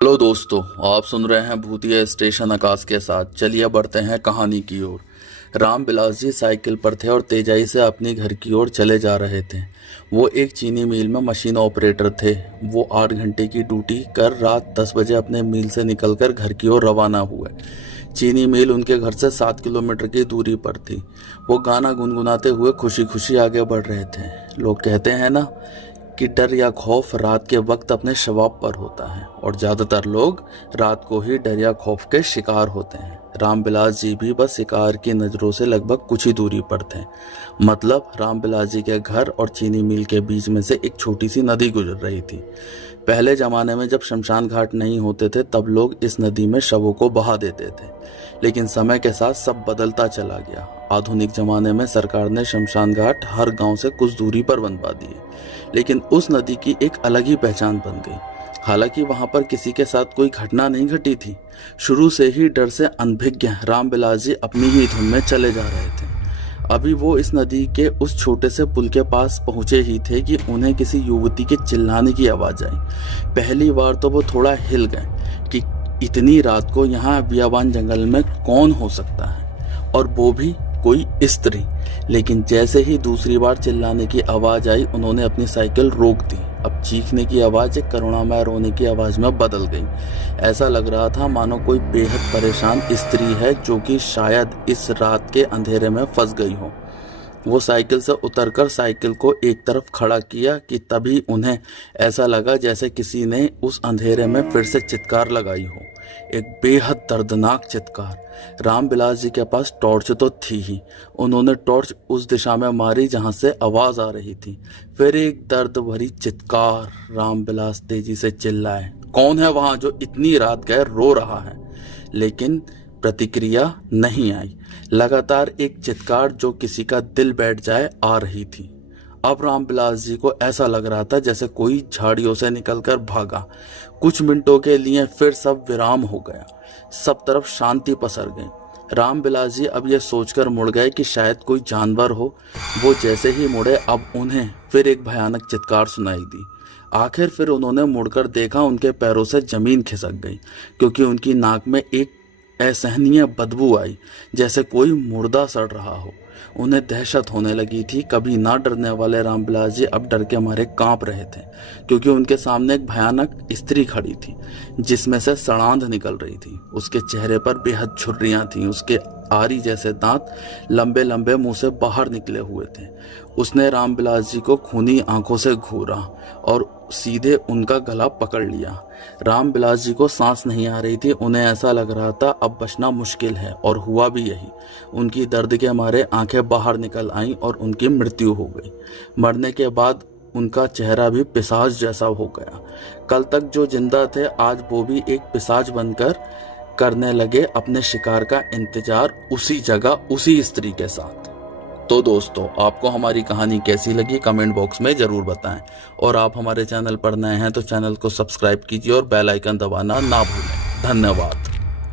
Hello दोस्तों, आप सुन रहे हैं भूतिया स्टेशन आकाश के साथ। चलिए बढ़ते हैं कहानी की ओर। रामविलास जी साइकिल पर थे और तेजाई से अपने घर की ओर चले जा रहे थे। वो एक चीनी मिल में मशीन ऑपरेटर थे। वो 8 घंटे की ड्यूटी कर रात 10 बजे अपने मिल से निकलकर घर की ओर रवाना हुए। चीनी मिल उनके घर से 7 किलोमीटर की दूरी पर थी। वो गाना गुनगुनाते हुए खुशी खुशी आगे बढ़ रहे थे। लोग कहते हैं ना कि डर या खौफ रात के वक्त अपने शवाब पर होता है, और ज़्यादातर लोग रात को ही डर या खौफ के शिकार होते हैं। रामविलास जी भी बस शिकार की नज़रों से लगभग कुछ ही दूरी पर थे। मतलब रामविलास जी के घर और चीनी मिल के बीच में से एक छोटी सी नदी गुजर रही थी। पहले ज़माने में जब शमशान घाट नहीं होते थे तब लोग इस नदी में शवों को बहा देते थे, लेकिन समय के साथ सब बदलता चला गया। आधुनिक ज़माने में सरकार ने शमशान घाट हर गांव से कुछ दूरी पर बनवा दिए, लेकिन उस नदी की एक अलग ही पहचान बन गई। हालांकि वहां पर किसी के साथ कोई घटना नहीं घटी थी। शुरू से ही डर से अनभिज्ञ रामविलास जी अपनी ही धुन में चले जा रहे थे। अभी वो इस नदी के उस छोटे से पुल के पास पहुंचे ही थे कि उन्हें किसी युवती के चिल्लाने की आवाज़ आई। पहली बार तो वो थोड़ा हिल गए कि इतनी रात को यहाँ बियाबान जंगल में कौन हो सकता है, और वो भी कोई स्त्री। लेकिन जैसे ही दूसरी बार चिल्लाने की आवाज़ आई, उन्होंने अपनी साइकिल रोक दी। अब चीखने की आवाज़ एक करुणामय रोने की आवाज़ में बदल गई। ऐसा लग रहा था मानो कोई बेहद परेशान स्त्री है जो कि शायद इस रात के अंधेरे में फंस गई हो। वो साइकिल से उतरकर साइकिल को एक तरफ खड़ा किया कि तभी उन्हें ऐसा लगा जैसे किसी ने उस अंधेरे में फिर से चित्कार लगाई हो। एक बेहद दर्दनाक चित्कार। रामविलास जी के पास टॉर्च तो थी ही। उन्होंने टॉर्च उस दिशा में मारी जहां से आवाज आ रही थी। फिर एक दर्द भरी चित्कार। रामविलास तेजी से चिल्लाए, कौन है वहां जो इतनी रात गए रो रहा है? लेकिन प्रतिक्रिया नहीं आई। लगातार एक चित्कार जो किसी का दिल बैठ जाए आ रही थी। अब रामविलास जी को ऐसा लग रहा था जैसे कोई झाड़ियों से निकलकर भागा। कुछ मिनटों के लिए फिर सब विराम हो गया। सब तरफ शांति पसर गई। रामविलास जी अब यह सोचकर मुड़ गए कि शायद कोई जानवर हो। वो जैसे ही मुड़े, अब उन्हें फिर एक भयानक चित्कार सुनाई दी। आखिर फिर उन्होंने मुड़कर देखा, उनके पैरों से जमीन खिसक गई, क्योंकि उनकी नाक में एक असहनीय बदबू आई, जैसे कोई मुर्दा सड़ रहा हो। उन्हें दहशत होने लगी थी। कभी ना डरने वाले रामविलास जी अब डर के मारे कांप रहे थे, क्योंकि उनके सामने एक भयानक स्त्री खड़ी थी जिसमें से सड़ांध निकल रही थी। उसके चेहरे पर बेहद झुर्रियां थीं। उसके आरी जैसे दांत लंबे लंबे मुंह से बाहर निकले हुए थे। उसने रामविलास जी को खूनी आंखों से घूरा और सीधे उनका गला पकड़ लिया। रामविलास जी को सांस नहीं आ रही थी। उन्हें ऐसा लग रहा था अब बचना मुश्किल है, और हुआ भी यही। उनकी दर्द के मारे आंखें बाहर निकल आईं और उनकी मृत्यु हो गई। मरने के बाद उनका चेहरा भी पिशाच जैसा हो गया। कल तक जो जिंदा थे, आज वो भी एक पिशाच बनकर करने लगे अपने शिकार का इंतजार, उसी जगह उसी स्त्री के साथ। तो दोस्तों, आपको हमारी कहानी कैसी लगी कमेंट बॉक्स में ज़रूर बताएं, और आप हमारे चैनल पर नए हैं तो चैनल को सब्सक्राइब कीजिए और बेल आइकन दबाना ना भूलें। धन्यवाद।